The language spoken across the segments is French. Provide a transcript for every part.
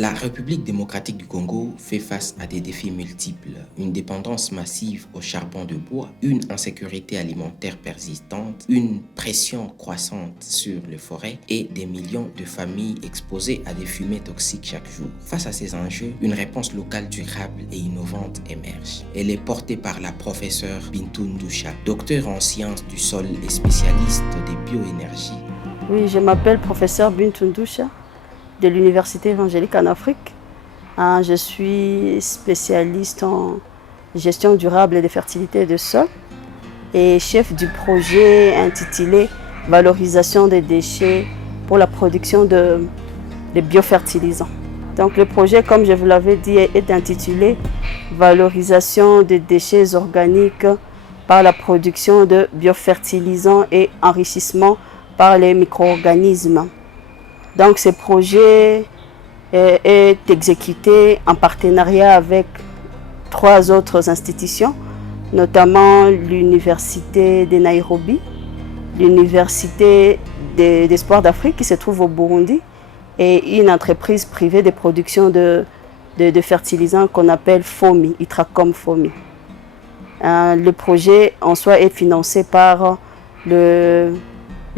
La République démocratique du Congo fait face à des défis multiples, une dépendance massive au charbon de bois, une insécurité alimentaire persistante, une pression croissante sur les forêts et des millions de familles exposées à des fumées toxiques chaque jour. Face à ces enjeux, une réponse locale durable et innovante émerge. Elle est portée par la professeure Bintou Ndoucha, docteur en sciences du sol et spécialiste des bioénergies. Oui, je m'appelle professeur Bintou Ndoucha de l'Université évangélique en Afrique. Je suis spécialiste en gestion durable et de fertilité de sol et chef du projet intitulé Valorisation des déchets pour la production de biofertilisants. Donc le projet, comme je vous l'avais dit, est intitulé Valorisation des déchets organiques par la production de biofertilisants et enrichissement par les micro-organismes. Donc ce projet est exécuté en partenariat avec 3 autres institutions, notamment l'Université de Nairobi, l'Université des Espoirs d'Afrique qui se trouve au Burundi et une entreprise privée de production de fertilisants qu'on appelle FOMI, Itracom FOMI. Le projet en soi est financé par le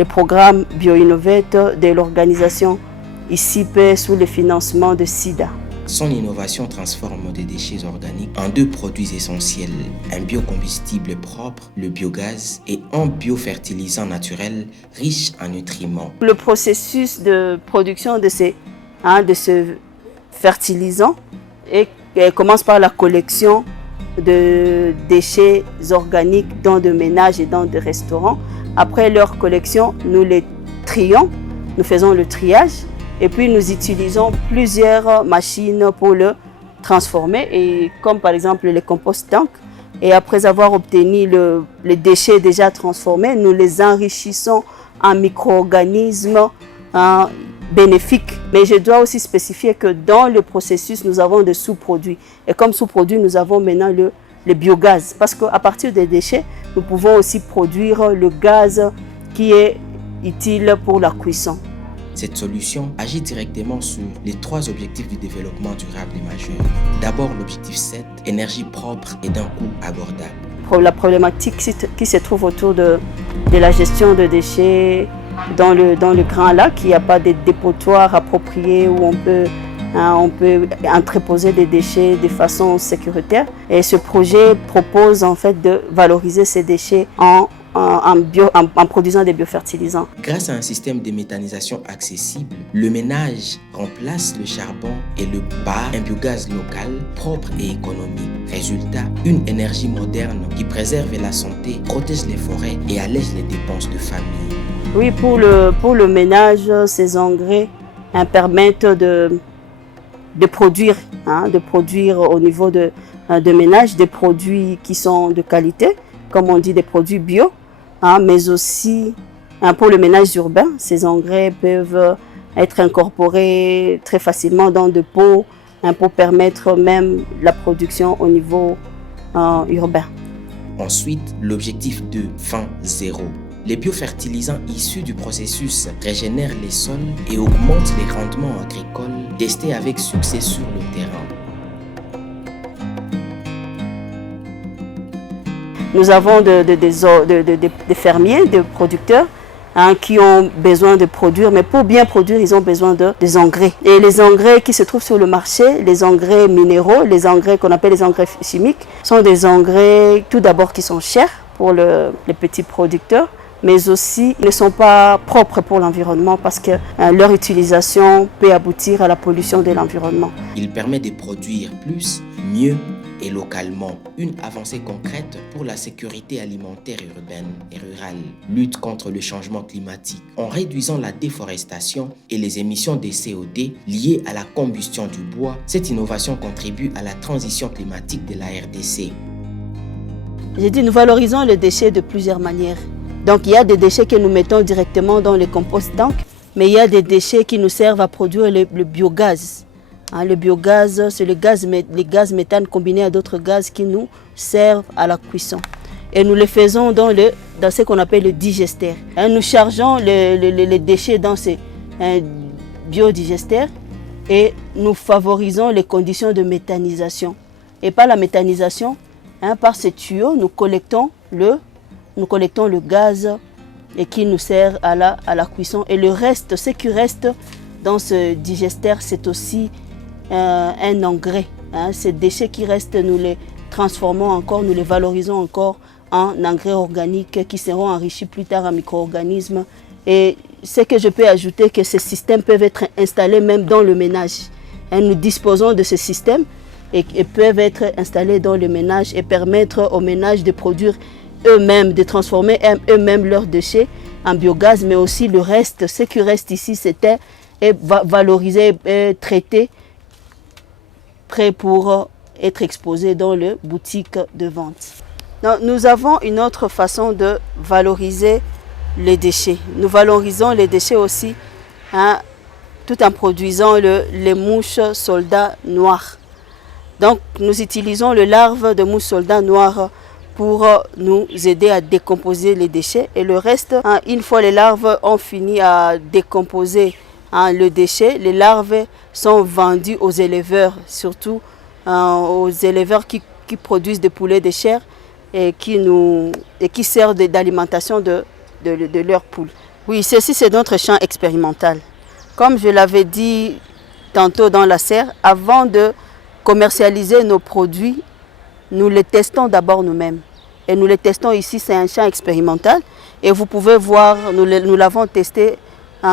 programme BioInnovate de l'organisation ICIP sous le financement de SIDA. Son innovation transforme des déchets organiques en 2 produits essentiels, un biocombustible propre, le biogaz, et un biofertilisant naturel riche en nutriments. Le processus de production de ce fertilisant commence par la collection de déchets organiques dans des ménages et dans des restaurants. Après leur collection, nous les trions, nous faisons le triage et puis nous utilisons plusieurs machines pour le transformer, et comme par exemple les compost tanks. Et après avoir obtenu les déchets déjà transformés, nous les enrichissons en micro-organismes bénéfiques. Mais je dois aussi spécifier que dans le processus, nous avons des sous-produits. Et comme sous-produit, nous avons maintenant le biogaz. Parce qu'à partir des déchets, nous pouvons aussi produire le gaz qui est utile pour la cuisson. Cette solution agit directement sur les 3 objectifs du développement durable et majeur. D'abord, l'objectif 7, énergie propre et d'un coût abordable. La problématique qui se trouve autour de la gestion de déchets dans le Grand Lac, il n'y a pas de dépotoir approprié où on peut entreposer des déchets de façon sécuritaire. Et ce projet propose en fait de valoriser ces déchets en produisant des biofertilisants. Grâce à un système de méthanisation accessible, le ménage remplace le charbon et le par un biogaz local, propre et économique. Résultat, une énergie moderne qui préserve la santé, protège les forêts et allège les dépenses de famille. Oui, pour le ménage, ces engrais permettent de produire au niveau de ménage des produits qui sont de qualité, comme on dit des produits bio, mais aussi pour le ménage urbain, ces engrais peuvent être incorporés très facilement dans des pots pour permettre même la production au niveau urbain. Ensuite, l'objectif de fin 0. Les biofertilisants issus du processus régénèrent les sols et augmentent les rendements agricoles, testés avec succès sur le terrain. Nous avons des fermiers, des producteurs qui ont besoin de produire, mais pour bien produire, ils ont besoin des engrais. Et les engrais qui se trouvent sur le marché, les engrais minéraux, les engrais qu'on appelle les engrais chimiques, sont des engrais tout d'abord qui sont chers pour les petits producteurs, mais aussi ne sont pas propres pour l'environnement parce que leur utilisation peut aboutir à la pollution de l'environnement. Il permet de produire plus, mieux et localement. Une avancée concrète pour la sécurité alimentaire urbaine et rurale. Lutte contre le changement climatique en réduisant la déforestation et les émissions de CO2 liées à la combustion du bois. Cette innovation contribue à la transition climatique de la RDC. J'ai dit, nous valorisons les déchets de plusieurs manières. Donc il y a des déchets que nous mettons directement dans les compost tanks, mais il y a des déchets qui nous servent à produire le biogaz. Le biogaz, c'est les gaz méthane combinés à d'autres gaz qui nous servent à la cuisson. Et nous les faisons dans ce qu'on appelle le digester. Nous chargeons les déchets dans ces biodigesters et nous favorisons les conditions de méthanisation. Et par la méthanisation, par ces tuyaux, nous collectons le gaz et qui nous sert à la cuisson. Et le reste, ce qui reste dans ce digester, c'est aussi un engrais. Ces déchets qui restent, nous les transformons encore, nous les valorisons encore en engrais organiques qui seront enrichis plus tard en micro-organismes. Et ce que je peux ajouter, que ces systèmes peuvent être installés même dans le ménage. Nous disposons de ce système et peuvent être installés dans le ménage et permettre aux ménages de produire eux-mêmes, de transformer eux-mêmes leurs déchets en biogaz, mais aussi le reste, ce qui reste ici, c'était valorisé, traité, prêt pour être exposé dans les boutiques de vente. Donc, nous avons une autre façon de valoriser les déchets. Nous valorisons les déchets aussi tout en produisant les mouches soldats noirs. Donc nous utilisons le larve de mouche soldat noire pour nous aider à décomposer les déchets. Et le reste, une fois les larves ont fini à décomposer le déchet, les larves sont vendues aux éleveurs, surtout aux éleveurs qui produisent des poulets de chair et qui servent d'alimentation de leurs poules. Oui, ceci c'est notre champ expérimental. Comme je l'avais dit tantôt dans la serre, avant de commercialiser nos produits, nous les testons d'abord nous-mêmes. Et nous les testons ici, c'est un champ expérimental. Et vous pouvez voir, nous l'avons testé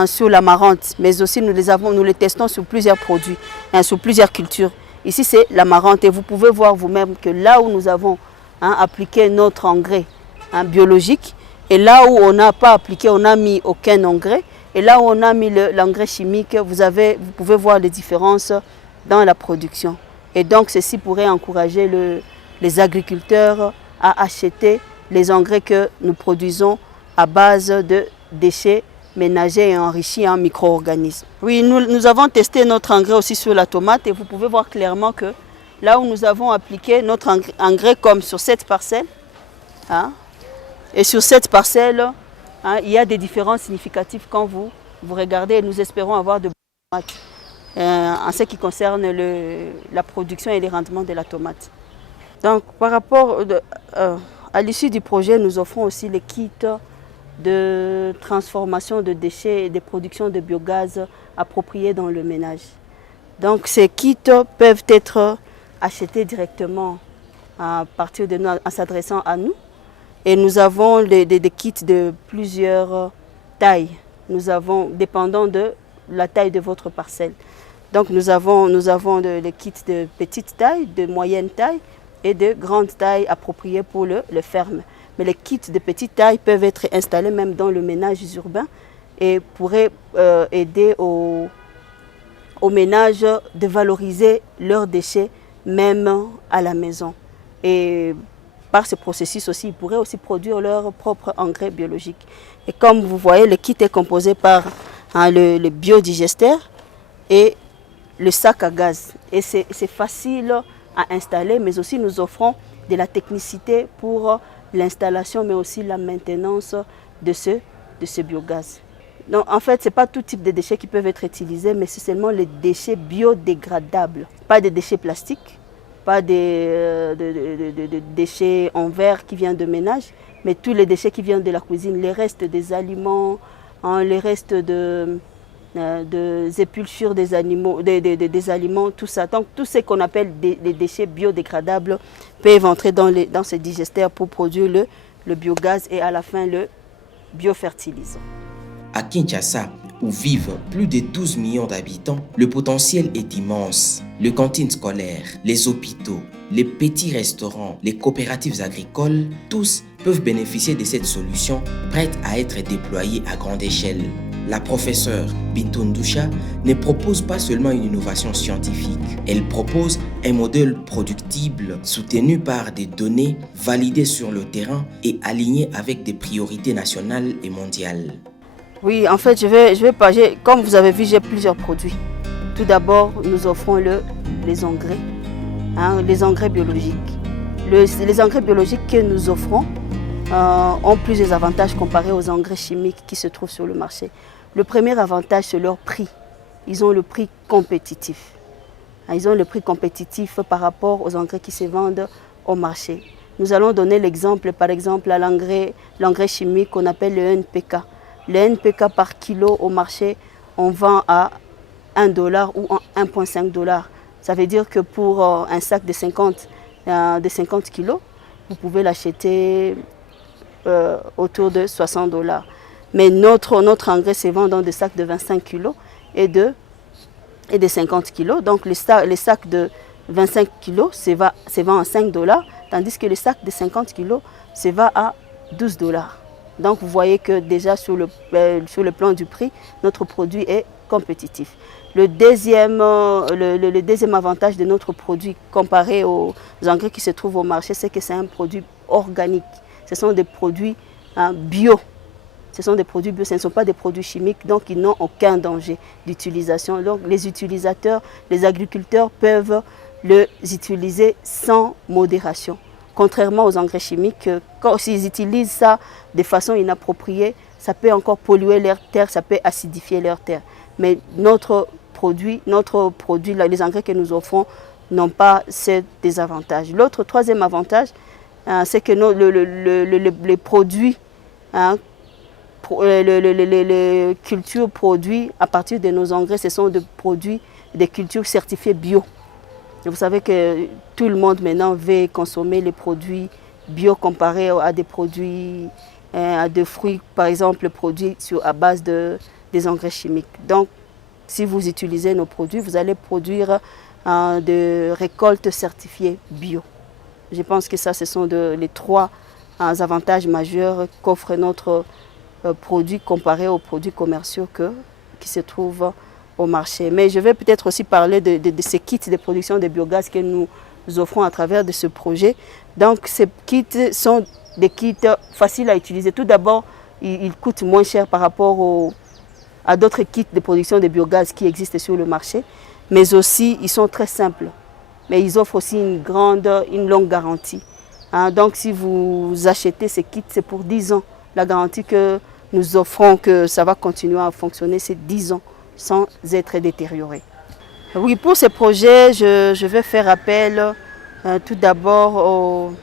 sur l'amarante, mais aussi nous les testons sur plusieurs produits, sur plusieurs cultures. Ici, c'est l'amarante et vous pouvez voir vous-même que là où nous avons appliqué notre engrais biologique, et là où on n'a pas appliqué, on n'a mis aucun engrais, et là où on a mis l'engrais chimique, vous pouvez voir les différences dans la production. Et donc, ceci pourrait encourager les agriculteurs à acheter les engrais que nous produisons à base de déchets ménagers et enrichis en micro-organismes. Oui, nous avons testé notre engrais aussi sur la tomate et vous pouvez voir clairement que là où nous avons appliqué notre engrais comme sur cette parcelle, et sur cette parcelle, il y a des différences significatives quand vous regardez et nous espérons avoir de bonnes tomates en ce qui concerne la production et les rendements de la tomate. Donc par rapport à l'issue du projet, nous offrons aussi les kits de transformation de déchets et de production de biogaz appropriés dans le ménage. Donc ces kits peuvent être achetés directement à partir de nous, en s'adressant à nous. Et nous avons des kits de plusieurs tailles. Nous avons, dépendant de la taille de votre parcelle. Donc nous avons des kits de petite taille, de moyenne taille et de grande taille appropriés pour le ferme. Mais les kits de petite taille peuvent être installés même dans le ménage urbain et pourraient aider aux ménages de valoriser leurs déchets même à la maison. Et par ce processus aussi, ils pourraient aussi produire leur propre engrais biologique. Et comme vous voyez, le kit est composé par le biodigester et le sac à gaz. Et c'est facile à installer, mais aussi nous offrons de la technicité pour l'installation, mais aussi la maintenance de ce biogaz. Donc, en fait, ce n'est pas tout type de déchets qui peuvent être utilisés, mais c'est seulement les déchets biodégradables. Pas des déchets plastiques, pas des déchets en verre qui viennent de ménage, mais tous les déchets qui viennent de la cuisine, les restes des aliments, les restes des épulchures des animaux, des aliments, tout ça. Donc tout ce qu'on appelle des déchets biodégradables peuvent entrer dans ce digesteurs pour produire le biogaz et à la fin le biofertilisant. À Kinshasa, où vivent plus de 12 millions d'habitants, le potentiel est immense. Les cantines scolaires, les hôpitaux, les petits restaurants, les coopératives agricoles, tous peuvent bénéficier de cette solution prête à être déployée à grande échelle. La professeure Bintou Ndusha ne propose pas seulement une innovation scientifique, elle propose un modèle productible soutenu par des données validées sur le terrain et alignées avec des priorités nationales et mondiales. Oui, en fait, je vais parler, comme vous avez vu, j'ai plusieurs produits. Tout d'abord, nous offrons les engrais, les engrais biologiques. Les engrais biologiques que nous offrons ont plusieurs avantages comparés aux engrais chimiques qui se trouvent sur le marché. Le premier avantage, c'est leur prix. ils ont le prix compétitif. Ils ont le prix compétitif par rapport aux engrais qui se vendent au marché. Nous allons donner l'exemple, par exemple, à l'engrais chimique qu'on appelle le NPK. Le NPK par kilo au marché, on vend à $1 ou 1,5 $. Ça veut dire que pour un sac de 50 kilos, vous pouvez l'acheter autour de $60. Mais notre engrais se vend dans des sacs de 25 kilos et de 50 kilos. Donc les sacs de 25 kilos se vend à $5, tandis que les sacs de 50 kilos se vend à $12. Donc vous voyez que déjà sur le plan du prix, notre produit est compétitif. Le deuxième avantage de notre produit comparé aux engrais qui se trouvent au marché, c'est que c'est un produit organique. Ce sont des produits bio. Ce sont des produits bio, ce ne sont pas des produits chimiques, donc ils n'ont aucun danger d'utilisation. Donc les utilisateurs, les agriculteurs peuvent les utiliser sans modération. Contrairement aux engrais chimiques, s'ils utilisent ça de façon inappropriée, ça peut encore polluer leur terre, ça peut acidifier leur terre. Mais notre produit, les engrais que nous offrons n'ont pas ces désavantages. Troisième avantage, c'est que les produits, les cultures produits à partir de nos engrais, ce sont des cultures certifiées bio. Et vous savez que tout le monde maintenant veut consommer les produits bio comparés à des produits, à des fruits, par exemple, produits à base des engrais chimiques. Donc, si vous utilisez nos produits, vous allez produire des récoltes certifiées bio. Je pense que ça, ce sont les trois avantages majeurs qu'offre notre produit comparé aux produits commerciaux qui se trouvent au marché. Mais je vais peut-être aussi parler de ces kits de production de biogaz que nous offrons à travers de ce projet. Donc ces kits sont des kits faciles à utiliser. Tout d'abord, ils coûtent moins cher par rapport à d'autres kits de production de biogaz qui existent sur le marché. Mais aussi, ils sont très simples. Mais ils offrent aussi une longue garantie. Donc si vous achetez ces kits, c'est pour 10 ans. La garantie que nous offrons, que ça va continuer à fonctionner, c'est 10 ans sans être détérioré. Oui, pour ce projet, je vais faire appel tout d'abord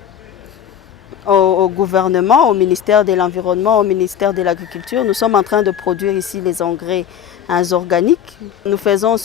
au gouvernement, au ministère de l'Environnement, au ministère de l'Agriculture. Nous sommes en train de produire ici les engrais organiques. Nous faisons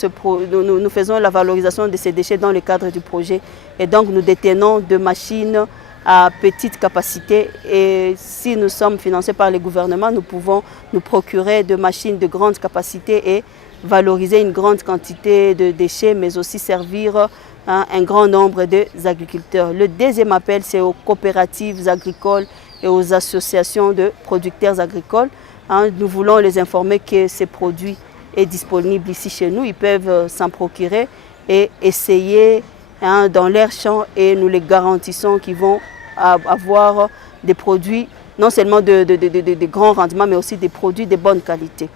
la valorisation de ces déchets dans le cadre du projet. Et donc nous détenons deux machines à petite capacité. Et si nous sommes financés par le gouvernement, nous pouvons nous procurer des machines de grande capacité et valoriser une grande quantité de déchets, mais aussi servir un grand nombre d'agriculteurs. Le deuxième appel, c'est aux coopératives agricoles et aux associations de producteurs agricoles. Nous voulons les informer que ces produits sont disponibles ici chez nous. Ils peuvent s'en procurer et essayer dans leur champ, et nous les garantissons qu'ils vont avoir des produits, non seulement de grands rendements, mais aussi des produits de bonne qualité.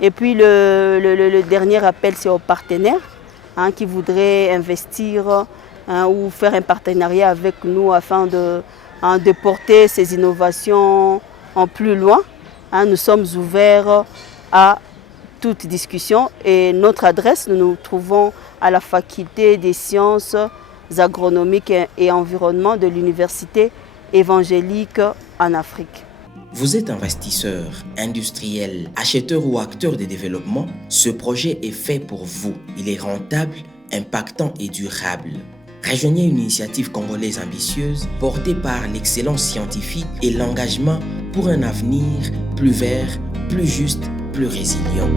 Et puis le dernier appel, c'est aux partenaires qui voudraient investir ou faire un partenariat avec nous afin de porter ces innovations en plus loin. Nous sommes ouverts à toute discussion et notre adresse, nous nous trouvons à la faculté des sciences agronomiques et environnement de l'Université évangélique en Afrique. Vous êtes investisseur, industriel, acheteur ou acteur de développement, ce projet est fait pour vous. Il est rentable, impactant et durable. Rejoignez une initiative congolaise ambitieuse portée par l'excellence scientifique et l'engagement pour un avenir plus vert, plus juste, plus résilient.